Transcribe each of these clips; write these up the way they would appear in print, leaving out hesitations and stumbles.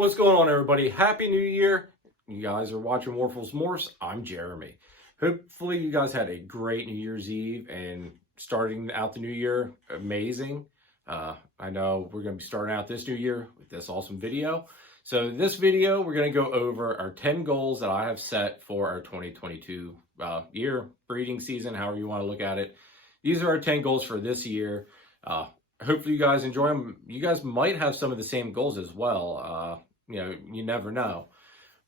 What's going on, everybody? Happy New Year. You guys are watching Warfel's Morphs. I'm Jeremy. Hopefully you guys had a great New Year's Eve and starting out the new year amazing. I know we're going to be starting out this new year with this awesome video. So this video, we're going to go over our 10 goals that I have set for our 2022 year, breeding season, however you want to look at it. These are our 10 goals for this year. Hopefully you guys enjoy them. You guys might have some of the same goals as well. You never know.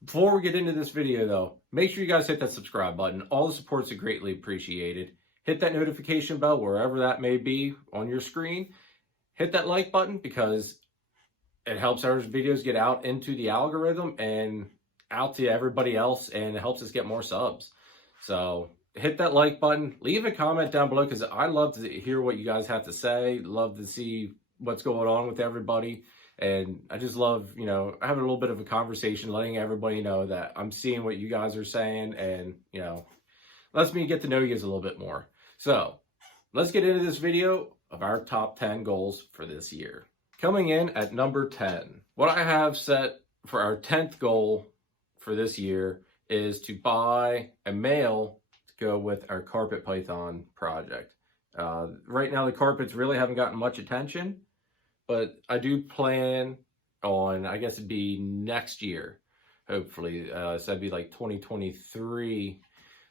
Before we get into this video though, make sure you guys hit that subscribe button. All the supports are greatly appreciated. Hit that notification bell wherever that may be on your screen. Hit that like button because it helps our videos get out into the algorithm and out to everybody else, and it helps us get more subs. So hit that like button, leave a comment down below because I love to hear what you guys have to say, love to see what's going on with everybody. And I just love, having a little bit of a conversation, letting everybody know that I'm seeing what you guys are saying, and, lets me get to know you guys a little bit more. So let's get into this video of our top 10 goals for this year. Coming in at number 10, what I have set for our 10th goal for this year is to buy a male to go with our carpet python project. Right now the carpets really haven't gotten much attention, but I do plan on, I guess it'd be next year, hopefully. So that'd be like 2023.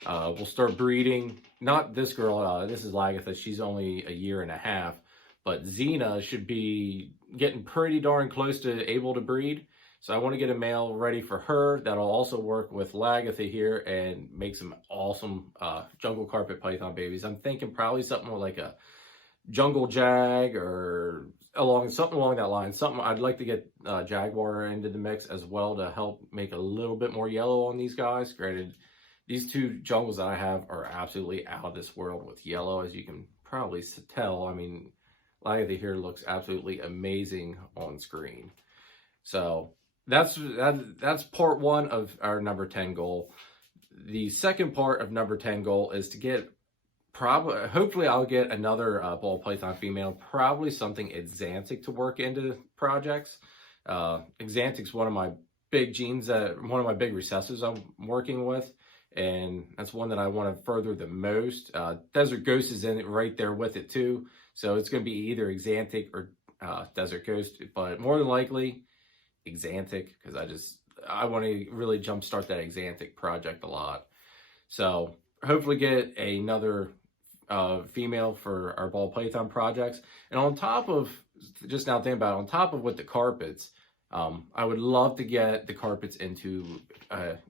We'll start breeding. Not this girl, this is Lagatha. She's only a year and a half. But Xena should be getting pretty darn close to able to breed. So I want to get a male ready for her. That'll also work with Lagatha here and make some awesome jungle carpet python babies. I'm thinking probably something more like a jungle jag or something along that line. Something I'd like to get jaguar into the mix as well to help make a little bit more yellow on these guys. Granted, these two jungles that I have are absolutely out of this world with yellow, as you can probably tell. I mean, Lagatha here looks absolutely amazing on screen. So that's part one of our number 10 goal. The second part of number 10 goal is to get hopefully I'll get another ball python female, probably something exantic to work into projects. Exantic's one of my big genes, one of my big recessives I'm working with, and that's one that I want to further the most. Desert Ghost is in it right there with it too, so it's going to be either exantic or Desert Ghost, but more than likely exantic because I want to really jumpstart that exantic project a lot. So hopefully get another female for our ball python projects. And on top of, just now thinking about it, on top of with the carpets, I would love to get the carpets into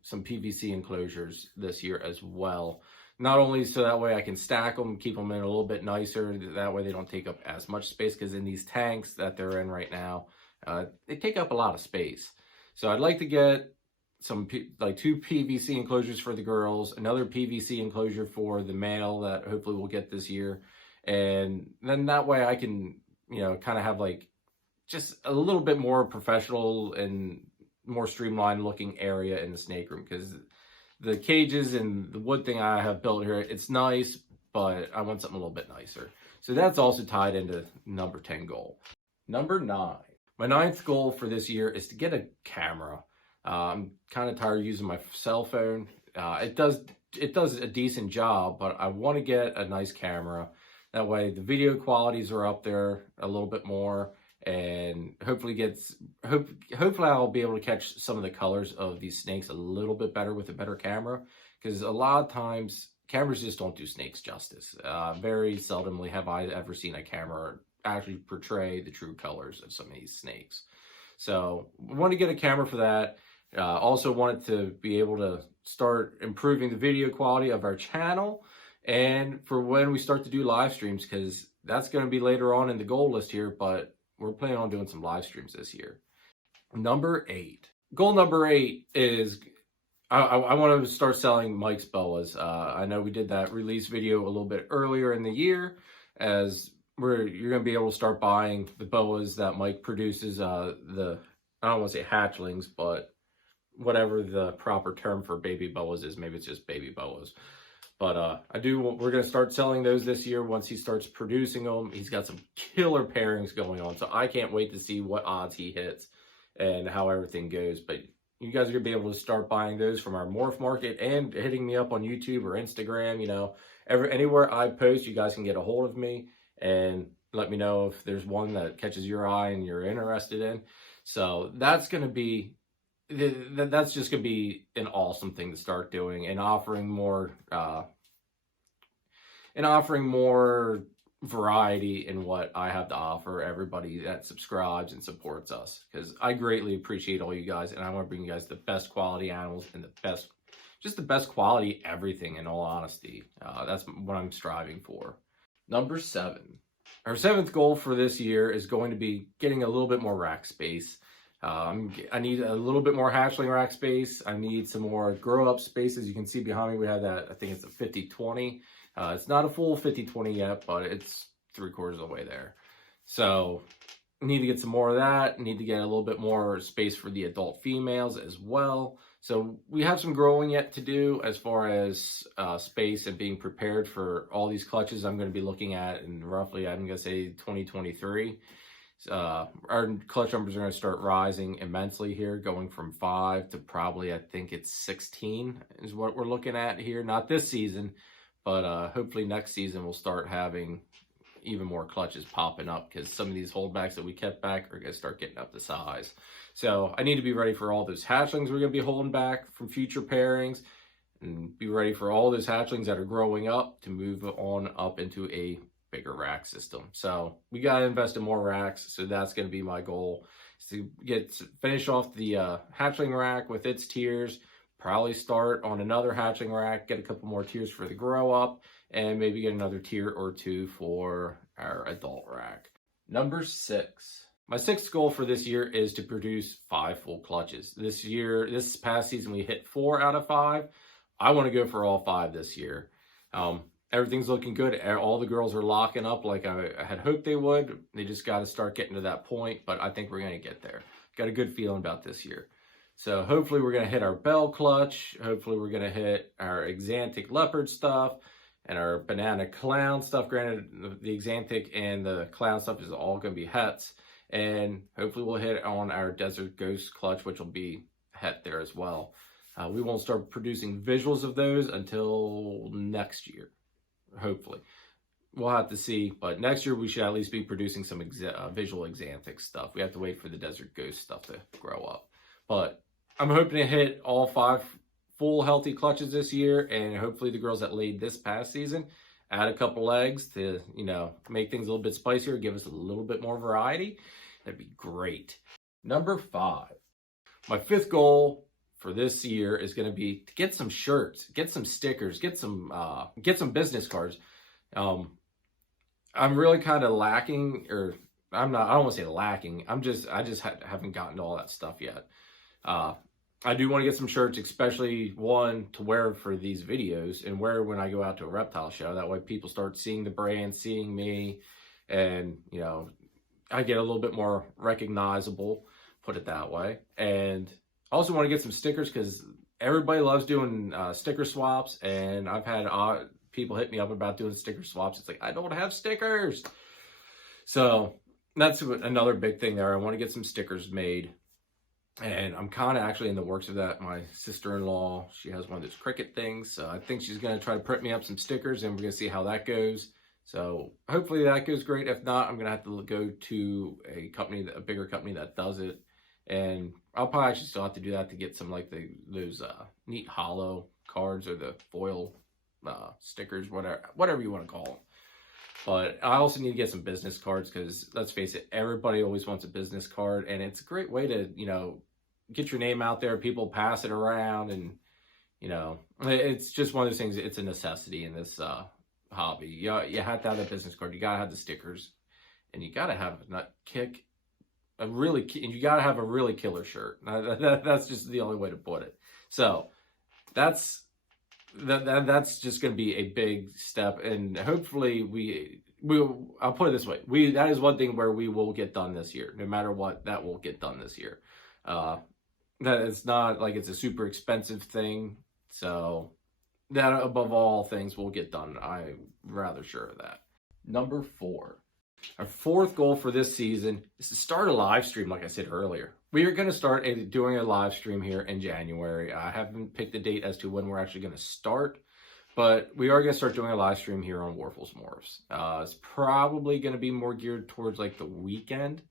some PVC enclosures this year as well. Not only so that way I can stack them, keep them in a little bit nicer, that way they don't take up as much space, because in these tanks that they're in right now, they take up a lot of space. So I'd like to get some two PVC enclosures for the girls, another PVC enclosure for the male that hopefully we'll get this year. And then that way I can, kind of have just a little bit more professional and more streamlined looking area in the snake room, because the cages and the wood thing I have built here, it's nice, but I want something a little bit nicer. So that's also tied into number 10 goal. Number 9. My 9th goal for this year is to get a camera. I'm kind of tired of using my cell phone. It does a decent job, but I want to get a nice camera. That way the video qualities are up there a little bit more, and hopefully I'll be able to catch some of the colors of these snakes a little bit better with a better camera, because a lot of times cameras just don't do snakes justice. Very seldomly have I ever seen a camera actually portray the true colors of some of these snakes. So I want to get a camera for that. Also wanted to be able to start improving the video quality of our channel, and for when we start to do live streams, because that's going to be later on in the goal list here, but we're planning on doing some live streams this year. Number 8. Goal number 8 is I want to start selling Mike's boas. I know we did that release video a little bit earlier in the year, as you're going to be able to start buying the boas that Mike produces, I don't want to say hatchlings, but whatever the proper term for baby boas is. Maybe it's just baby boas. But we're going to start selling those this year once he starts producing them. He's got some killer pairings going on, so I can't wait to see what odds he hits. and how everything goes. But you guys are going to be able to start buying those from our Morph Market and hitting me up on YouTube or Instagram. You know, anywhere I post, you guys can get a hold of me and let me know if there's one that catches your eye and you're interested in. So that's going to be, that's just going to be an awesome thing to start doing, and offering more variety in what I have to offer everybody that subscribes and supports us, because I greatly appreciate all you guys, and I want to bring you guys the best quality animals and the best quality everything, in all honesty. That's what I'm striving for. Number 7. Our 7th goal for this year is going to be getting a little bit more rack space. I need a little bit more hatchling rack space. I need some more grow up space. As you can see behind me, we have that, I think it's a 50-20. It's not a full 50-20 yet, but it's 3/4 of the way there. So I need to get some more of that. I need to get a little bit more space for the adult females as well. So we have some growing yet to do as far as space and being prepared for all these clutches I'm going to be looking at in roughly, I'm going to say 2023. Our clutch numbers are going to start rising immensely here, going from 5 to probably, I think it's 16 is what we're looking at here. Not this season, but hopefully next season we'll start having even more clutches popping up, because some of these holdbacks that we kept back are going to start getting up to size. So I need to be ready for all those hatchlings we're going to be holding back from future pairings, and be ready for all those hatchlings that are growing up to move on up into a bigger rack system. So we got to invest in more racks. So that's going to be my goal, is to finish off the hatchling rack with its tiers. Probably start on another hatchling rack, get a couple more tiers for the grow up, and maybe get another tier or 2 for our adult rack. Number 6. My 6th goal for this year is to produce 5 full clutches. This past season, we hit 4 out of 5. I want to go for all 5 this year. Everything's looking good. All the girls are locking up like I had hoped they would. They just got to start getting to that point, but I think we're going to get there. Got a good feeling about this year. So hopefully we're going to hit our bell clutch. Hopefully we're going to hit our Exantic leopard stuff and our banana clown stuff. Granted, the Exantic and the clown stuff is all going to be hets. And hopefully we'll hit on our desert ghost clutch, which will be het there as well. We won't start producing visuals of those until next year, hopefully. We'll have to see, but next year we should at least be producing some visual Exantic stuff. We have to wait for the desert ghost stuff to grow up. But I'm hoping to hit all 5 full healthy clutches this year, and hopefully the girls that laid this past season add a couple eggs to, you know, make things a little bit spicier, give us a little bit more variety. That'd be great. Number 5. My 5th goal for this year is going to be to get some shirts, get some stickers, get some business cards. I'm really kind of lacking, or I don't want to say lacking. I just haven't gotten to all that stuff yet. I do want to get some shirts, especially one to wear for these videos and wear when I go out to a reptile show. That way people start seeing the brand, seeing me, and, you know, I get a little bit more recognizable, put it that way. And I also want to get some stickers, because everybody loves doing sticker swaps, and I've had people hit me up about doing sticker swaps. It's like, I don't have stickers. So that's another big thing there. I want to get some stickers made. And I'm kind of actually in the works of that. My sister-in-law, she has one of those cricket things. So I think she's going to try to print me up some stickers, and we're going to see how that goes. So hopefully that goes great. If not, I'm going to have to go to a bigger company that does it. And I'll probably actually still have to do that to get some like those neat hollow cards, or the foil stickers, whatever you want to call them. But I also need to get some business cards, because let's face it, everybody always wants a business card, and it's a great way to, you know, get your name out there. People pass it around, and, you know, it's just one of those things. It's a necessity in this hobby. You have to have a business card. You gotta have the stickers, and you gotta have and you gotta have a really killer shirt. That's just the only way to put it. So that's just going to be a big step, and hopefully I'll put it this way, that is one thing where we will get done this year. No matter what, that will get done this year. That it's not like it's a super expensive thing, so that above all things will get done. I'm rather sure of that. Number 4. Our fourth goal for this season is to start a live stream, like I said earlier. We are going to start doing a live stream here in January. I haven't picked a date as to when we're actually going to start, but we are going to start doing a live stream here on Warfel's Morphs. It's probably going to be more geared towards like the weekend,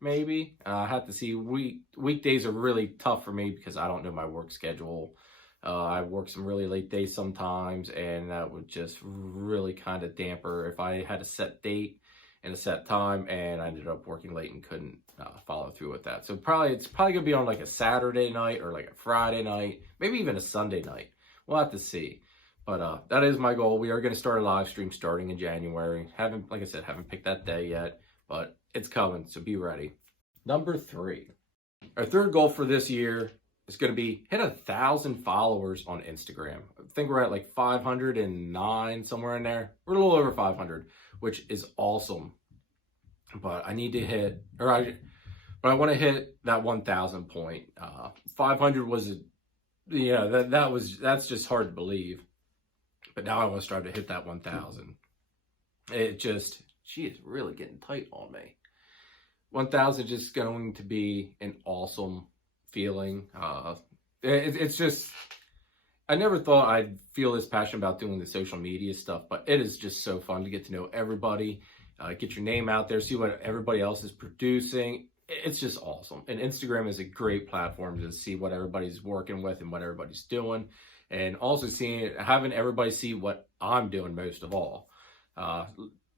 maybe. I have to see. Weekdays are really tough for me because I don't know my work schedule. I work some really late days sometimes, and that would just really kind of damper if I had a set date and a set time, and I ended up working late and couldn't follow through with that. So it's probably gonna be on like a Saturday night or like a Friday night, maybe even a Sunday night. We'll have to see. But that is my goal. We are gonna start a live stream starting in January. Like I said, haven't picked that day yet, but it's coming, so be ready. Number 3. Our third goal for this year is gonna be hit 1,000 followers on Instagram. I think we're at like 509, somewhere in there. We're a little over 500, which is awesome. But I need to hit, but I want to hit that 1,000 point. 500 was, that's just hard to believe. But now I want to start to hit that 1,000. She is really getting tight on me. 1,000 is just going to be an awesome feeling. It's just, I never thought I'd feel this passionate about doing the social media stuff, but it is just so fun to get to know everybody, get your name out there, see what everybody else is producing. It's just awesome. And Instagram is a great platform to see what everybody's working with and what everybody's doing. And also having everybody see what I'm doing most of all. Our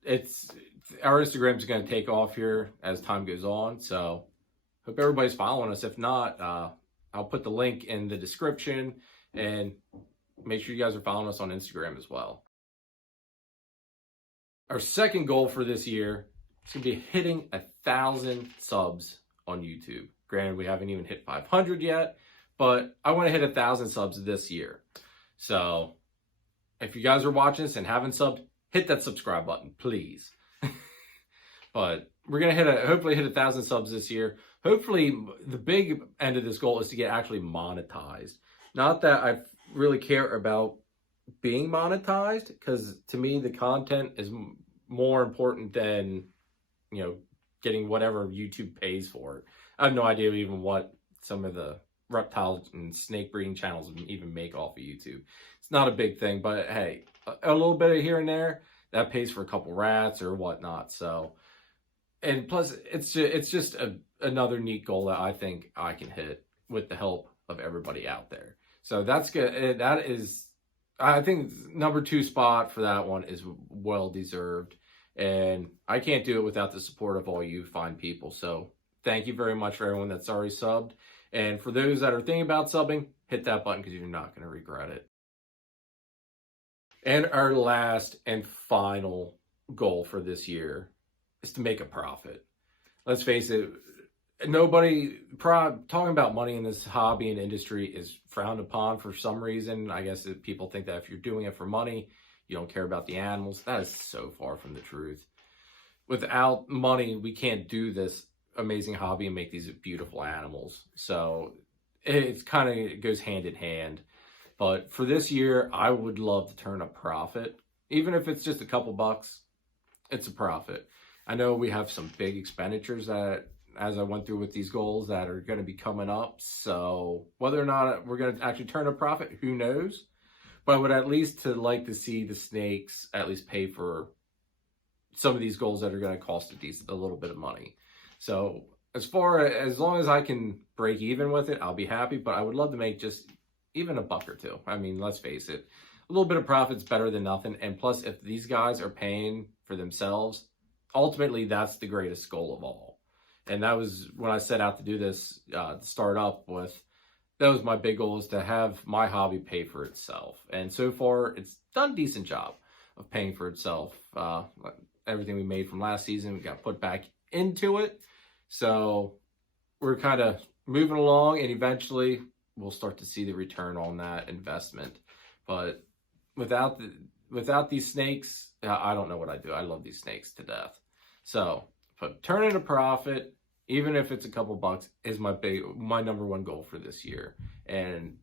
Instagram is going to take off here as time goes on. So hope everybody's following us. If not, I'll put the link in the description, and make sure you guys are following us on Instagram as well. Our second goal for this year is going to be hitting 1,000 subs on YouTube. Granted, we haven't even hit 500 yet, but I want to hit 1,000 subs this year. So if you guys are watching this and haven't subbed, hit that subscribe button, please. But we're going to hopefully hit 1,000 subs this year. Hopefully, the big end of this goal is to get actually monetized. Not that I really care about being monetized, because to me, the content is more important than, getting whatever YouTube pays for it. I have no idea even what some of the reptile and snake breeding channels even make off of YouTube. It's not a big thing, but hey, a little bit of here and there, that pays for a couple rats or whatnot. So, and plus, it's just another neat goal that I think I can hit with the help of everybody out there. So that's good. That is, I think number 2 spot for that one is well deserved. And I can't do it without the support of all you fine people. So thank you very much for everyone that's already subbed. And for those that are thinking about subbing, hit that button because you're not going to regret it. And our last and final goal for this year is to make a profit. Let's face it, talking about money in this hobby and industry is frowned upon for some reason. I guess people think that if you're doing it for money, you don't care about the animals. That is so far from the truth. Without money, we can't do this amazing hobby and make these beautiful animals. So it kind of goes hand in hand. But for this year, I would love to turn a profit. Even if it's just a couple bucks, it's a profit. I know we have some big expenditures that, as I went through with these goals, that are going to be coming up. So whether or not we're going to actually turn a profit, who knows? But I would at least like to see the snakes at least pay for some of these goals that are going to cost a little bit of money. So as long as I can break even with it, I'll be happy. But I would love to make just even a buck or two. I mean, let's face it, a little bit of profit's better than nothing. And plus, if these guys are paying for themselves, ultimately, that's the greatest goal of all. And that was when I set out to do this, to start up with. That was my big goal, is to have my hobby pay for itself. And so far, it's done a decent job of paying for itself. Everything we made from last season, we got put back into it. So we're kind of moving along, and eventually we'll start to see the return on that investment. But without these snakes, I don't know what I'd do. I love these snakes to death. So, but turning a profit, even if it's a couple bucks, is my number 1 goal for this year. And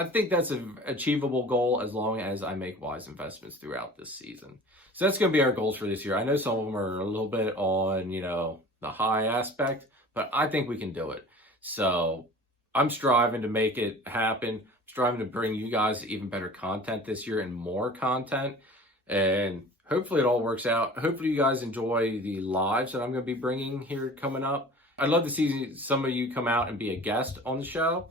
I think that's an achievable goal as long as I make wise investments throughout this season. So that's going to be our goals for this year. I know some of them are a little bit on, the high aspect, but I think we can do it. So I'm striving to make it happen. Striving to bring you guys even better content this year and more content. And hopefully it all works out. Hopefully you guys enjoy the lives that I'm going to be bringing here coming up. I'd love to see some of you come out and be a guest on the show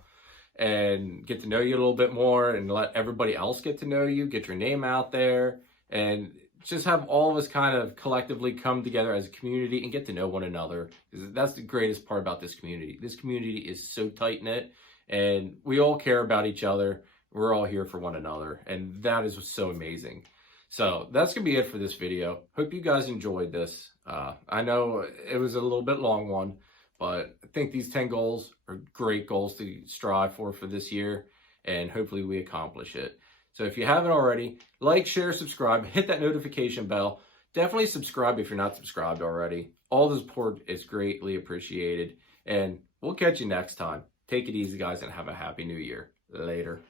and get to know you a little bit more and let everybody else get to know you, get your name out there, and just have all of us kind of collectively come together as a community and get to know one another. That's the greatest part about this community. This community is so tight-knit, and we all care about each other. We're all here for one another, and that is so amazing. So that's going to be it for this video. Hope you guys enjoyed this. I know it was a little bit long one, but I think these 10 goals are great goals to strive for this year, and hopefully we accomplish it. So if you haven't already, like, share, subscribe, hit that notification bell. Definitely subscribe if you're not subscribed already. All the support is greatly appreciated, and we'll catch you next time. Take it easy, guys, and have a happy new year. Later.